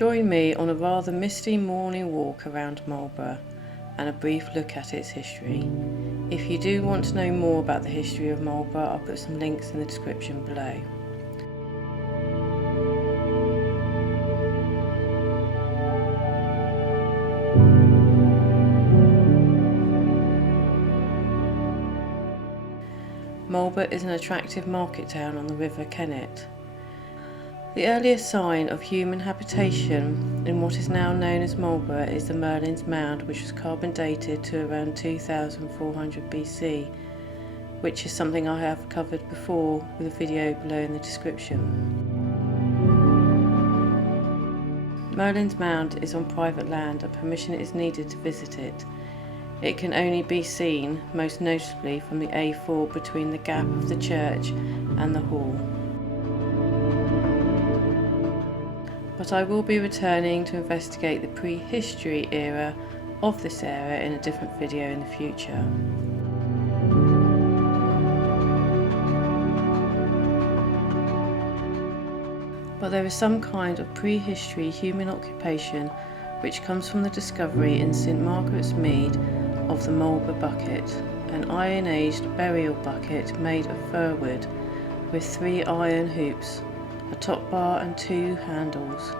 Join me on a rather misty morning walk around Marlborough and a brief look at its history. If you do want to know more about the history of Marlborough, I'll put some links in the description below. Marlborough is an attractive market town on the River Kennet. The earliest sign of human habitation in what is now known as Marlborough is the Merlin's Mound, which was carbon dated to around 2400 BC, which is something I have covered before with a video below in the description. Merlin's Mound is on private land and permission is needed to visit it. It can only be seen, most notably, from the A4 between the gap of the church and the hall. But I will be returning to investigate the prehistory era of this area in a different video in the future. But there is some kind of prehistory human occupation which comes from the discovery in St Margaret's Mead of the Marlborough bucket, an iron-aged burial bucket made of fir wood with 3 iron hoops, a top bar and 2 handles.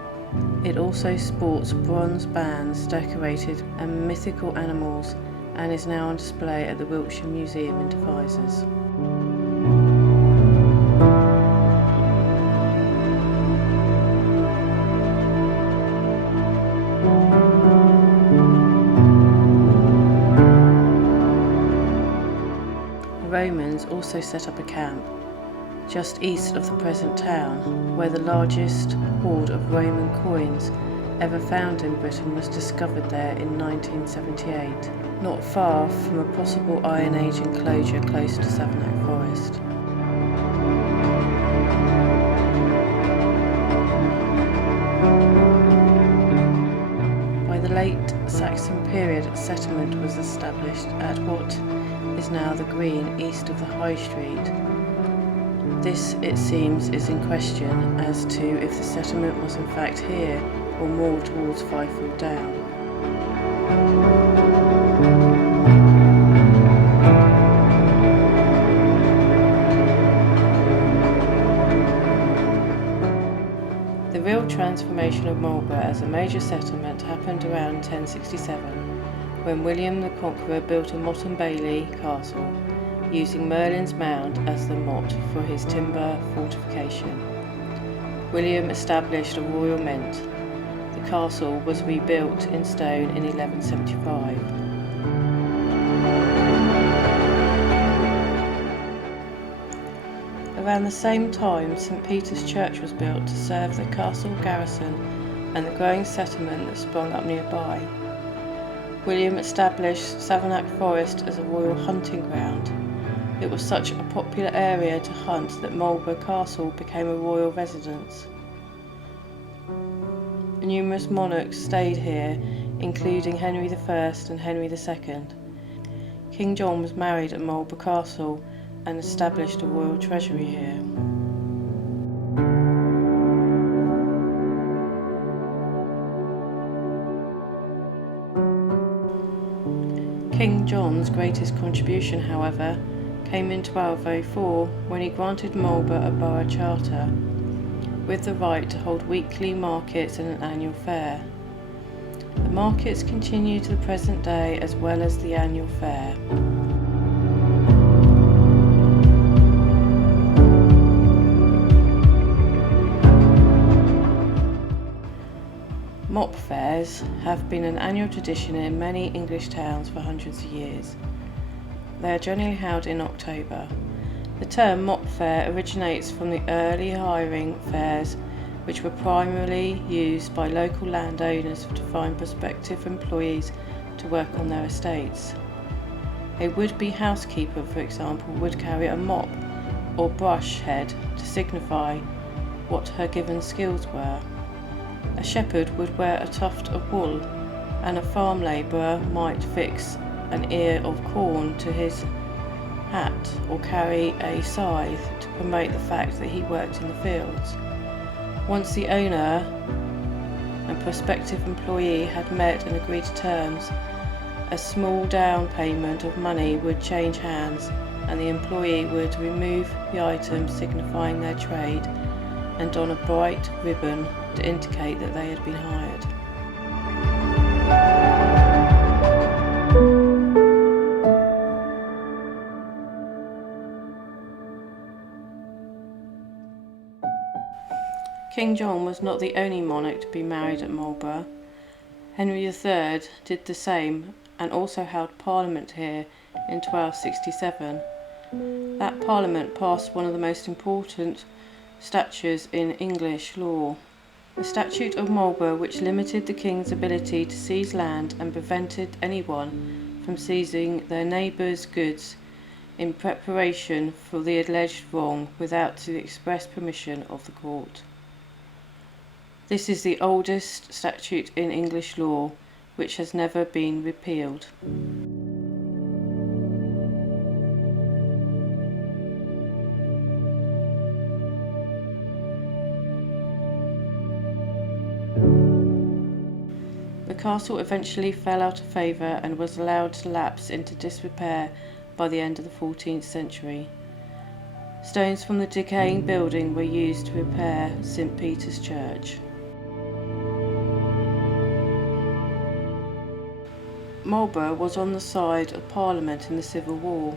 It also sports bronze bands decorated and mythical animals and is now on display at the Wiltshire Museum in Devizes. The Romans also set up a camp just east of the present town, where the largest hoard of Roman coins ever found in Britain was discovered there in 1978, not far from a possible Iron Age enclosure close to Savernake Forest. By the late Saxon period, a settlement was established at what is now the Green, east of the High Street. This, it seems, is in question as to if the settlement was in fact here or more towards Fifield Down. The real transformation of Marlborough as a major settlement happened around 1067, when William the Conqueror built a motte and bailey castle, using Merlin's Mound as the motte for his timber fortification. William established a royal mint. The castle was rebuilt in stone in 1175. Around the same time, St Peter's Church was built to serve the castle garrison and the growing settlement that sprung up nearby. William established Savernake Forest as a royal hunting ground. It was such a popular area to hunt that Marlborough Castle became a royal residence. Numerous monarchs stayed here, including Henry I and Henry II. King John was married at Marlborough Castle and established a royal treasury here. King John's greatest contribution, however, came in 1204 when he granted Marlborough a borough charter, with the right to hold weekly markets and an annual fair. The markets continue to the present day as well as the annual fair. Mop fairs have been an annual tradition in many English towns for hundreds of years. They are generally held in October. The term mop fair originates from the early hiring fairs, which were primarily used by local landowners to find prospective employees to work on their estates. A would-be housekeeper, for example, would carry a mop or brush head to signify what her given skills were. A shepherd would wear a tuft of wool, and a farm labourer might fix an ear of corn to his hat or carry a scythe to promote the fact that he worked in the fields. Once the owner and prospective employee had met and agreed terms, a small down payment of money would change hands, and the employee would remove the items signifying their trade and don a bright ribbon to indicate that they had been hired. King John was not the only monarch to be married at Marlborough. Henry III did the same and also held Parliament here in 1267. That Parliament passed one of the most important statutes in English law, the Statute of Marlborough, which limited the King's ability to seize land and prevented anyone from seizing their neighbours' goods in preparation for the alleged wrong without the express permission of the court. This is the oldest statute in English law, which has never been repealed. The castle eventually fell out of favour and was allowed to lapse into disrepair by the end of the 14th century. Stones from the decaying building were used to repair St. Peter's Church. Marlborough was on the side of Parliament in the Civil War.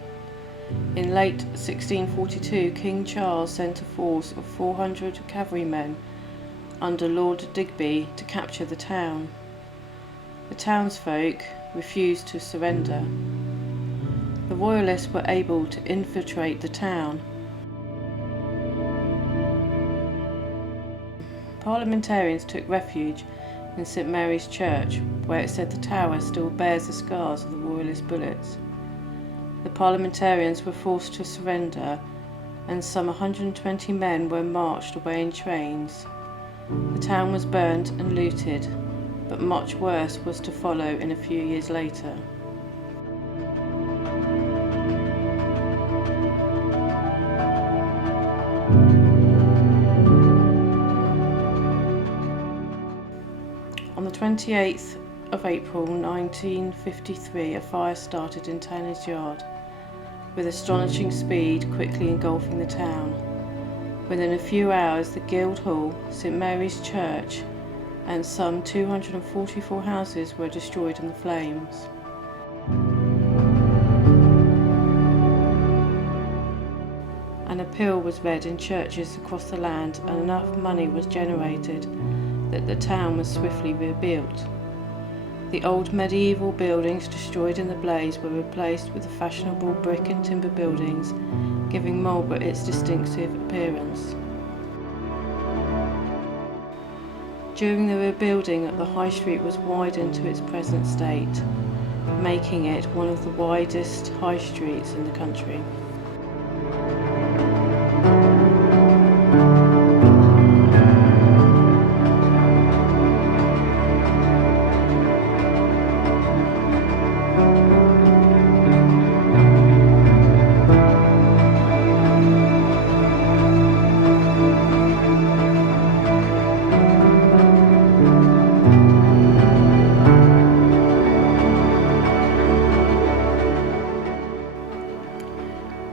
In late 1642, King Charles sent a force of 400 cavalrymen under Lord Digby to capture the town. The townsfolk refused to surrender. The Royalists were able to infiltrate the town. Parliamentarians took refuge in St. Mary's Church, where it said the tower still bears the scars of the Royalist bullets. The parliamentarians were forced to surrender, and some 120 men were marched away in trains. The town was burnt and looted, but much worse was to follow in a few years later. On the 28th of April 1953, a fire started in Tanner's Yard, with astonishing speed quickly engulfing the town. Within a few hours, the Guildhall, St. Mary's Church, and some 244 houses were destroyed in the flames. An appeal was read in churches across the land, and enough money was generated that the town was swiftly rebuilt. The old medieval buildings destroyed in the blaze were replaced with the fashionable brick and timber buildings, giving Marlborough its distinctive appearance. During the rebuilding, the High Street was widened to its present state, making it one of the widest high streets in the country.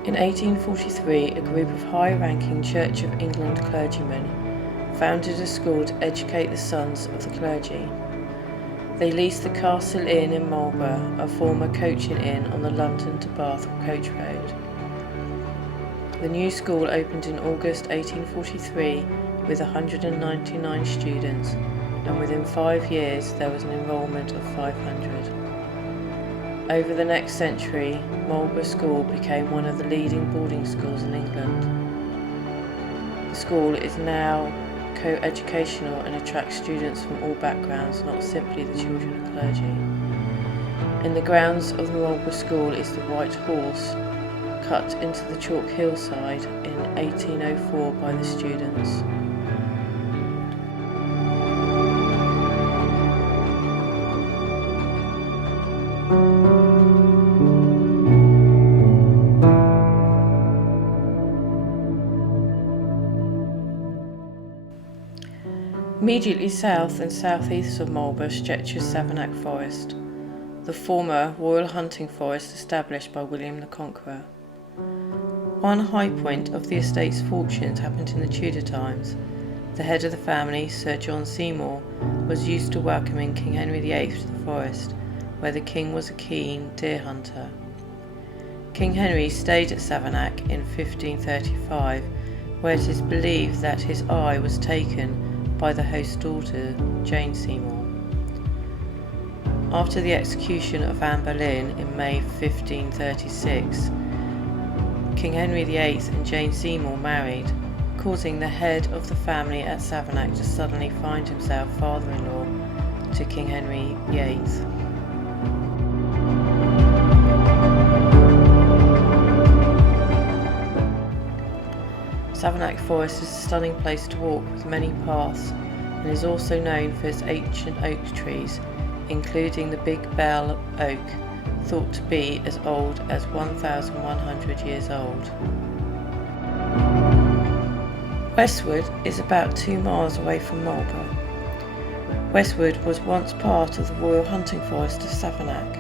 In 1843, a group of high-ranking Church of England clergymen founded a school to educate the sons of the clergy. They leased the Castle Inn in Marlborough, a former coaching inn on the London to Bath coach road. The new school opened in August 1843 with 199 students, and within 5 years there was an enrolment of 500. Over the next century, Marlborough School became one of the leading boarding schools in England. The school is now co-educational and attracts students from all backgrounds, not simply the children of clergy. In the grounds of the Marlborough School is the White Horse, cut into the chalk hillside in 1804 by the students. Immediately south and southeast of Marlborough stretches Savernake Forest, the former royal hunting forest established by William the Conqueror. One high point of the estate's fortunes happened in the Tudor times. The head of the family, Sir John Seymour, was used to welcoming King Henry VIII to the forest, where the king was a keen deer hunter. King Henry stayed at Savernake in 1535, where it is believed that his eye was taken by the host's daughter, Jane Seymour. After the execution of Anne Boleyn in May 1536, King Henry VIII and Jane Seymour married, causing the head of the family at Savernake to suddenly find himself father-in-law to King Henry VIII. Savernake Forest is a stunning place to walk with many paths and is also known for its ancient oak trees, including the Big Bell Oak, thought to be as old as 1,100 years old. Westwood is about 2 miles away from Marlborough. Westwood was once part of the Royal Hunting Forest of Savernake.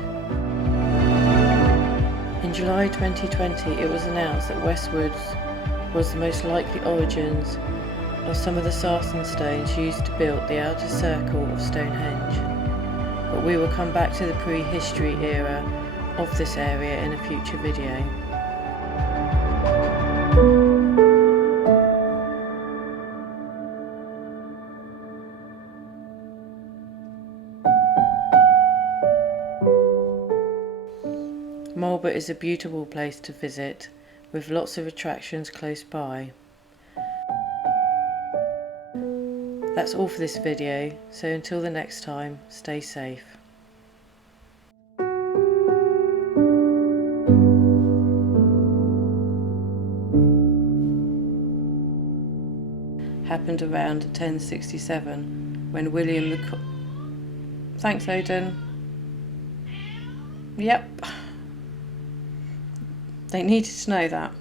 In July 2020, it was announced that Westwood was the most likely origins of some of the sarsen stones used to build the outer circle of Stonehenge. But we will come back to the prehistory era of this area in a future video. Marlborough is a beautiful place to visit, with lots of attractions close by. That's all for this video, so until the next time, stay safe. Happened around 1067 when William the Thanks, Odin. Yep. They needed to know that.